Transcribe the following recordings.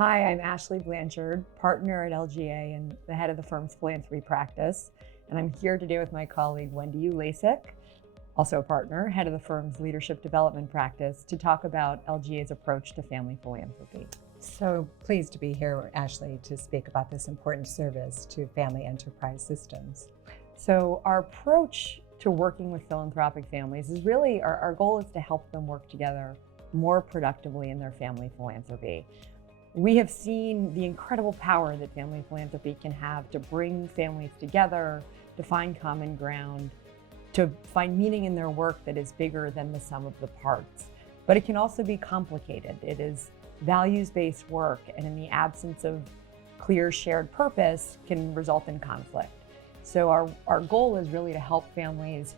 Hi, I'm Ashley Blanchard, partner at LGA and the head of the firm's philanthropy practice. And I'm here today with my colleague, Wendy Ulaszek, also a partner, head of the firm's leadership development practice, to talk about LGA's approach to family philanthropy. So pleased to be here, Ashley, to speak about this important service to family enterprise systems. So our approach to working with philanthropic families is really, our goal is to help them work together more productively in their family philanthropy. We have seen the incredible power that family philanthropy can have to bring families together, to find common ground, to find meaning in their work that is bigger than the sum of the parts. But it can also be complicated. It is values-based work, and in the absence of clear shared purpose can result in conflict. So our goal is really to help families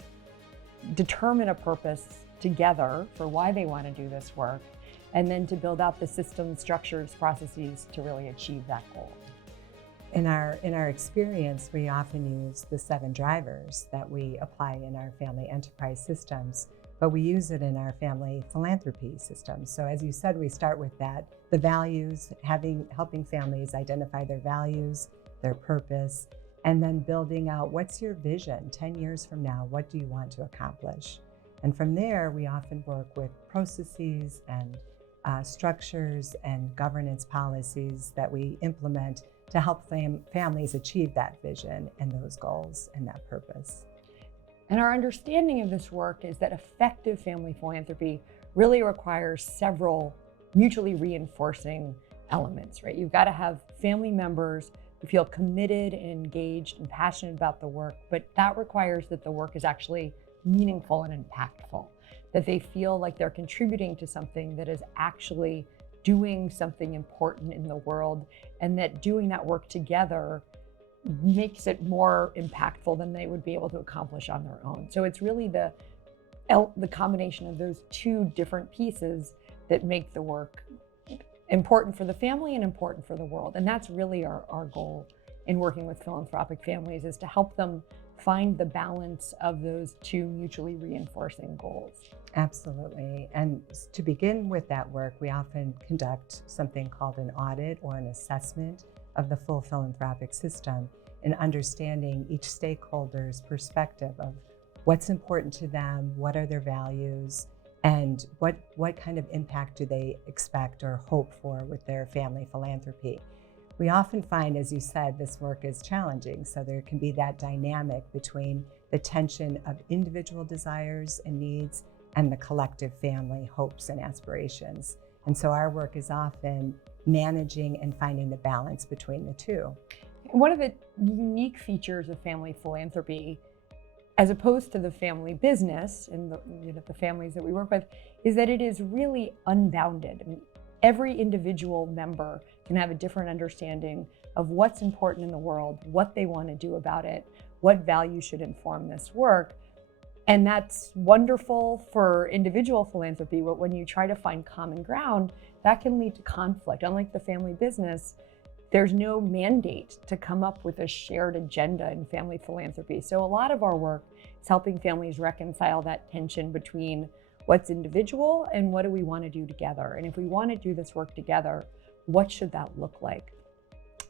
determine a purpose together for why they want to do this work, and then to build out the systems, structures, processes to really achieve that goal. In our experience, we often use the 7 drivers that we apply in our family enterprise systems, but we use it in our family philanthropy systems. So as you said, we start with that, the values, helping families identify their values, their purpose, and then building out, what's your vision 10 years from now? What do you want to accomplish? And from there, we often work with processes and structures and governance policies that we implement to help families achieve that vision and those goals and that purpose. And our understanding of this work is that effective family philanthropy really requires several mutually reinforcing elements, right? You've got to have family members who feel committed and engaged and passionate about the work, but that requires that the work is actually meaningful and impactful, that they feel like they're contributing to something that is actually doing something important in the world, and that doing that work together makes it more impactful than they would be able to accomplish on their own. So it's really the combination of those 2 different pieces that make the work important for the family and important for the world. And that's really our goal in working with philanthropic families, is to help them find the balance of those 2 mutually reinforcing goals. Absolutely. And to begin with that work, we often conduct something called an audit or an assessment of the full philanthropic system, and understanding each stakeholder's perspective of what's important to them, what are their values, and what kind of impact do they expect or hope for with their family philanthropy. We often find, as you said, this work is challenging, so there can be that dynamic between the tension of individual desires and needs and the collective family hopes and aspirations. And so our work is often managing and finding the balance between the 2. One of the unique features of family philanthropy, as opposed to the family business and the families that we work with, is that it is really unbounded. I mean, every individual member can have a different understanding of what's important in the world, what they want to do about it, what values should inform this work. And that's wonderful for individual philanthropy, but when you try to find common ground, that can lead to conflict. Unlike the family business, there's no mandate to come up with a shared agenda in family philanthropy. So a lot of our work is helping families reconcile that tension between what's individual and what do we want to do together. And if we want to do this work together, what should that look like?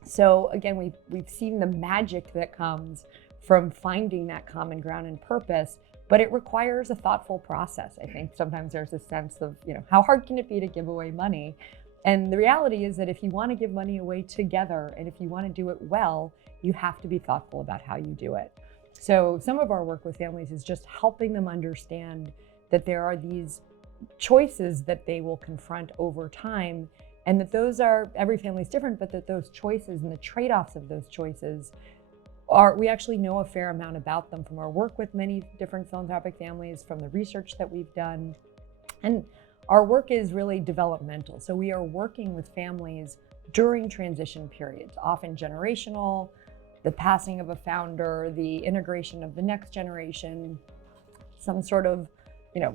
So again, we've seen the magic that comes from finding that common ground and purpose, but it requires a thoughtful process. I think sometimes there's a sense of, how hard can it be to give away money? And the reality is that if you want to give money away together, and if you want to do it well, you have to be thoughtful about how you do it. So some of our work with families is just helping them understand that there are these choices that they will confront over time, and that every family is different, but that those choices and the trade-offs of those choices we actually know a fair amount about them from our work with many different philanthropic families, from the research that we've done. And our work is really developmental. So we are working with families during transition periods, often generational, the passing of a founder, the integration of the next generation, some sort of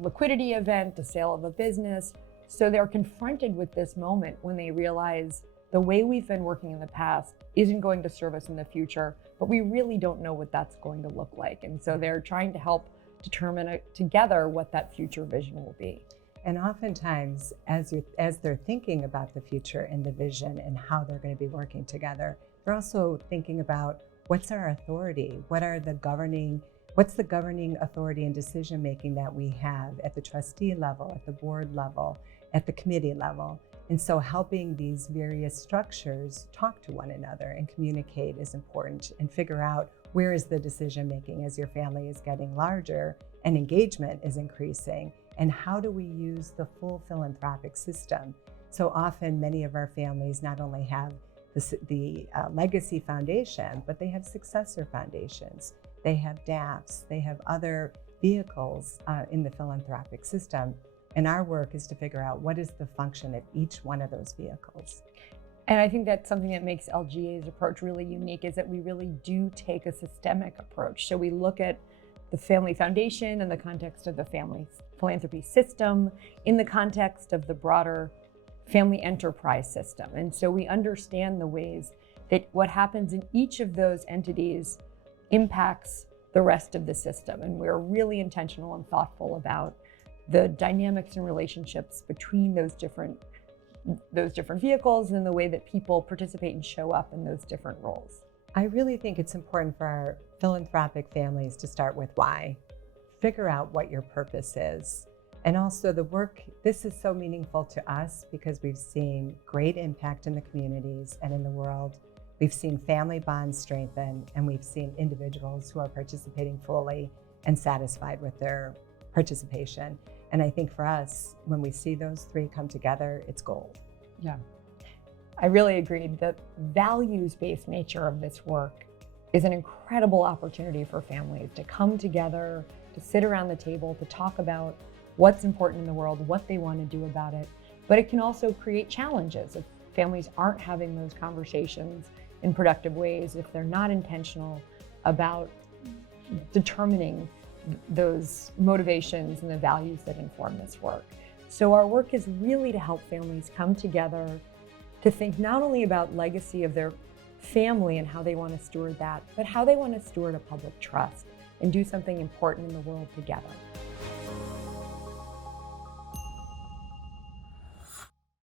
liquidity event, the sale of a business. So they're confronted with this moment when they realize the way we've been working in the past isn't going to serve us in the future, but we really don't know what that's going to look like. And so they're trying to help determine together what that future vision will be. And oftentimes, as they're thinking about the future and the vision and how they're going to be working together, they're also thinking about what's our authority? What's the governing authority and decision making that we have at the trustee level, at the board level, at the committee level? And so helping these various structures talk to one another and communicate is important, and figure out where is the decision making as your family is getting larger and engagement is increasing, and how do we use the full philanthropic system? So often many of our families not only have the legacy foundation, but they have successor foundations. They have DAFs, they have other vehicles in the philanthropic system. And our work is to figure out what is the function of each one of those vehicles. And I think that's something that makes LGA's approach really unique, is that we really do take a systemic approach. So we look at the family foundation in the context of the family philanthropy system, in the context of the broader family enterprise system. And so we understand the ways that what happens in each of those entities impacts the rest of the system. And we're really intentional and thoughtful about the dynamics and relationships between those different vehicles and the way that people participate and show up in those different roles. I really think it's important for our philanthropic families to start with why. Figure out what your purpose is. And also the work, this is so meaningful to us because we've seen great impact in the communities and in the world. We've seen family bonds strengthen, and we've seen individuals who are participating fully and satisfied with their participation. And I think for us, when we see those three come together, it's gold. Yeah, I really agreed. The values-based nature of this work is an incredible opportunity for families to come together, to sit around the table, to talk about what's important in the world, what they want to do about it. But it can also create challenges if families aren't having those conversations in productive ways, if they're not intentional about determining those motivations and the values that inform this work. So our work is really to help families come together to think not only about legacy of their family and how they want to steward that, but how they want to steward a public trust and do something important in the world together.